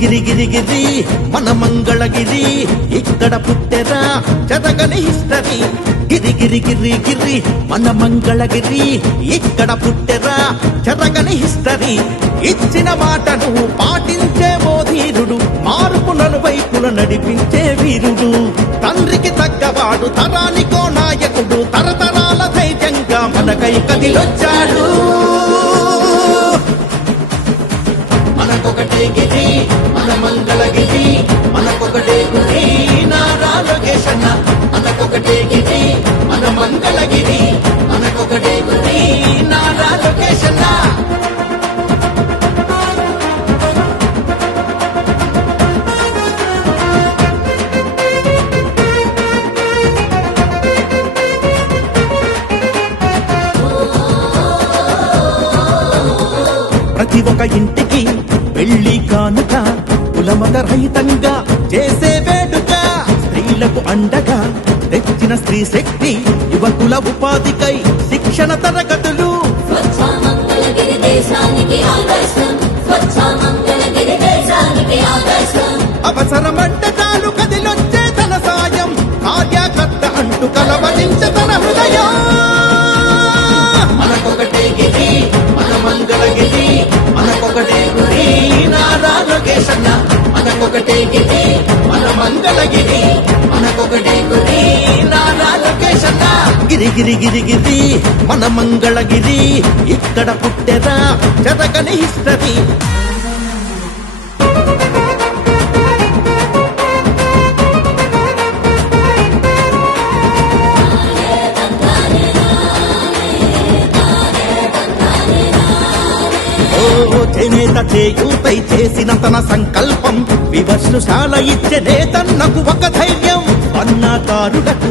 గిరి గిరి గిరి మన మంగళగిరి ఇక్కడ పుట్టెరా చదగని హిస్టరీ. గిరి గిరి గిరి గిరి మన మంగళగిరి ఇక్కడ పుట్టెరా చదగని హిస్టరీ. ఇచ్చిన మాటను పాటించే మోధీరుడు మార్పు వైపుల నడిపించే వీరుడు. తండ్రికి తగ్గవాడు తరానికో నాయకుడు తరతరాల ధైర్యంగా మనకై కదిలొచ్చాడు మనకొకటే గిరి మన మంగళగిరి మనకొకటే గురి నారా లోకేష్ అన్న మనకొకటే గిరి మన మంగళగిరి మనకొకటే గురి నారా లోకేష్ ప్రతి ఒక్క ఇంటికి వెళ్ళి కానుక కులమత రహితంగా చేసే వేడుక. స్త్రీలకు అండగా తెచ్చిన స్త్రీ శక్తి యువకుల ఉపాధికై శిక్షణ తరగతులు. స్వచ్ఛ గిరిగిరి గిరిగిరి మన మంగళగిరి ఇక్కడ పుట్టెరా చదగని హిస్టరీ. ఓ చేనేత చేయూతై చేసిన తన సంకల్పం వివస్నుశాల ఇచ్చే నేతన్నకు ఒక ధైర్యం. అన్నాకారులకు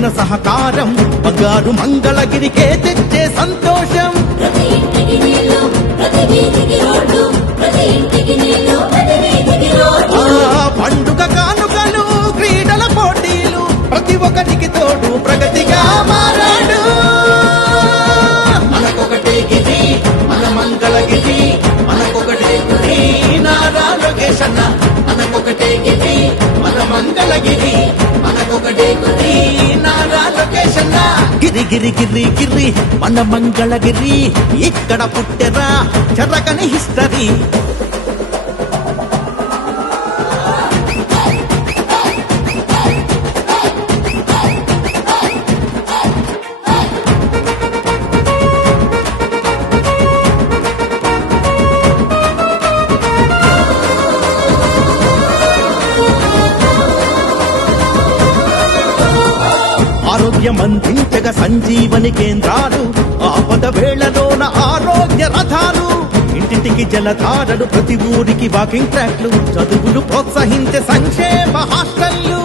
అందించిన సహకారం. బంగారు మంగళగిరికే తెచ్చే సంతోషం. ప్రతి ఇంటికి నీళ్ళు ప్రతి వీధికి రోడ్లు ప్రతి ఇంటికి నీళ్ళు ప్రతి వీధికి రోడ్లు ఆ పండుగ కానుకలు క్రీడల పోటీలు ప్రతి ఒక్కరికి తోడు ప్రగతిగా మారాడు. మనకొకటే గిరి మన మంగళగిరి మనకొకటే గురి. నారా లోకేష్ అన్న మనకొకటే గిరి మన మంగళగిరి. గిరి గిరి గిరి గిరి మన మంగళగిరి ఇక్కడ పుట్టెరా చెరగని హిస్టరీ. ఆరోగ్యం అందించగ సంజీవని కేంద్రాలు ఆపద వేళలోన ఆరోగ్య రథాలు. ఇంటింటికి జలధారలు ప్రతి ఊరికి వాకింగ్ ట్రాక్లు చదువులు ప్రోత్సహించే సంక్షేమ హాస్టల్లు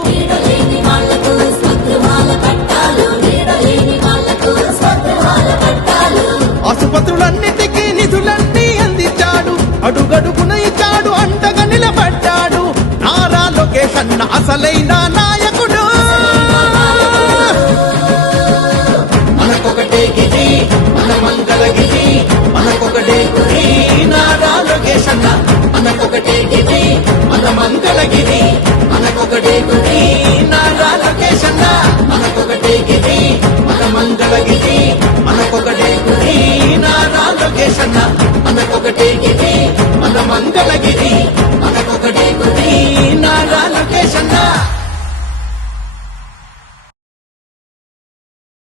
ఆసుపత్రులన్నిటికీ నిధులన్నీ అందించాడు. అడుగడుగున ఇచ్చాడు అండగా నిలబడ్డాడు. నారా లోకేష్ అన్న అసలైన నాయకుడు. మన మనకొకటే గురి నారా లోకేష్ మనకొకటే గిరి మన మంగళగిరి.